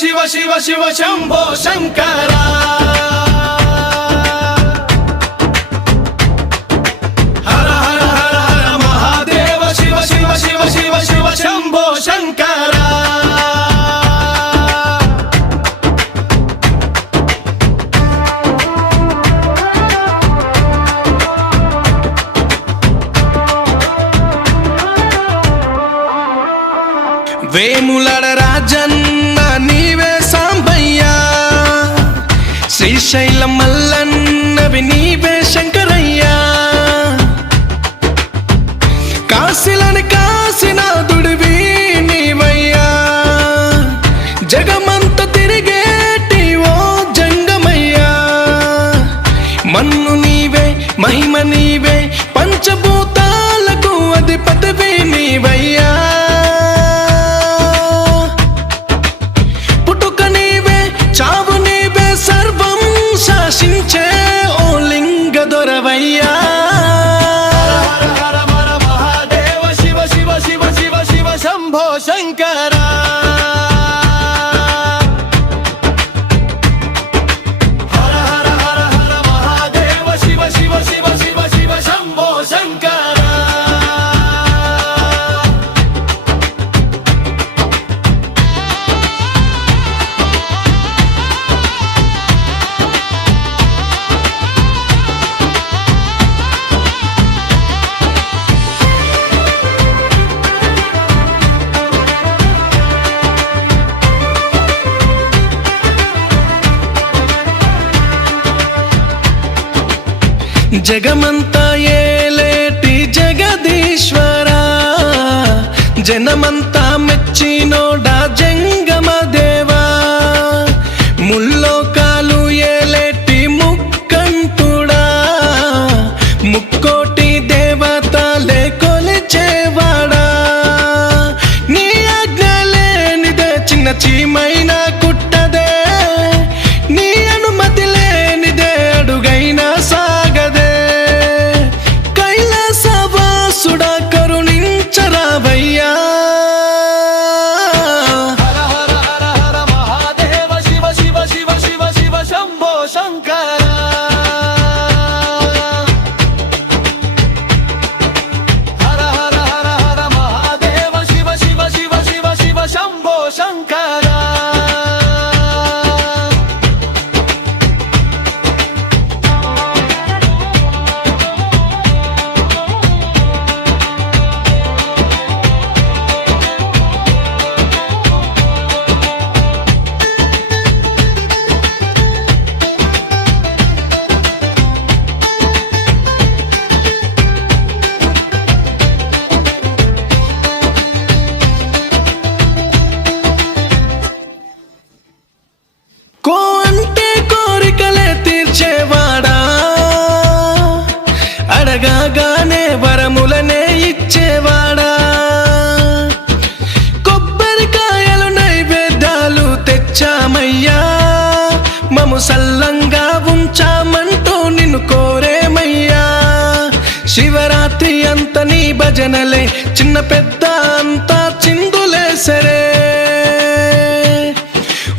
శివ శివ శివ శంభో శంకర హర హర హర హర మహాదేవ శివ శివ శివ శివ శివ శంభో శంకర వేములడ రాజన్న నీవే సాంబయ్యా శ్రీశైలం మల్లన్నవి నీవే శంకరయ్యా కాశీలని కాశీనాథుడివి నీవయ్యా జగమంత తిరిగేటి ఓ జంగమయ్యా మన్ను నీవే మహిమ నీవే పంచభూతాలకు అధిపతివి నీవయ్యా శాసించే ఓ లింగ దొరవయ్యా హర హర హర మహాదేవ శివ శివ శివ శివ శివ శంభో శంకర హర హర హర హర మహాదేవ శివ శివ శివ శివ శివ శంభో శంకర జగమంతా ఏలేటి జగదీశ్వరా జనమంతా మెచ్చినోడా జంగమ దేవా ముల్లోకాలు ఏలేటి ముక్కంటుడా ముక్కోటి దేవతలే కొలిచేవాడా నీ ఆజ్ఞ లేనిదే చిన్న చీమైనా కుట్టదే నీ అనుమతి లేనిదే అడుగైనా సాగదే కైలాసవాసుడా కరుణించరావయ్యా హర హర హర హర మహాదేవ శివ శివ శివ శివ శివ శంభో శంకర హర హర హర హర మహాదేవ శివ శివ శివ శివ శివ శంభో శంకర అడగగానే వరములనే ఇచ్చేవాడా కొబ్బరికాయలు నైవేద్యాలు తెచ్చామయ్యా మము సల్లంగా ఉంచామంటూ నిన్ను కోరేమయ్యా శివరాత్రి అంత నీ భజనలే చిన్న పెద్ద అంతా చిందులే సరే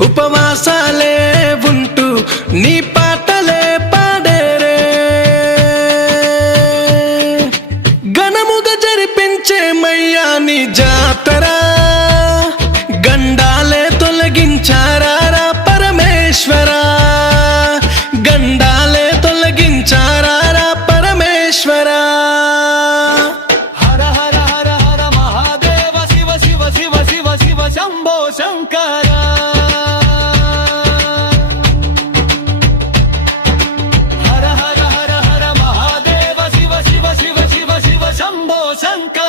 ఉపవాసాలే ఉంటూ నీ పాటలే పాడేరే ఘనముగా జరిపించేమయ్యా నీ జాతర గండాలే తొలగించారా పరమేశ్వరా గండాలే తొలగించారా పరమేశ్వరా హర హర హర హర మహాదేవ శివ శివ శివ శివ శివ శంభో శంకర హర హర హర హర మహాదేవ శివ శివ శివ శివ శివ శంభో శంకర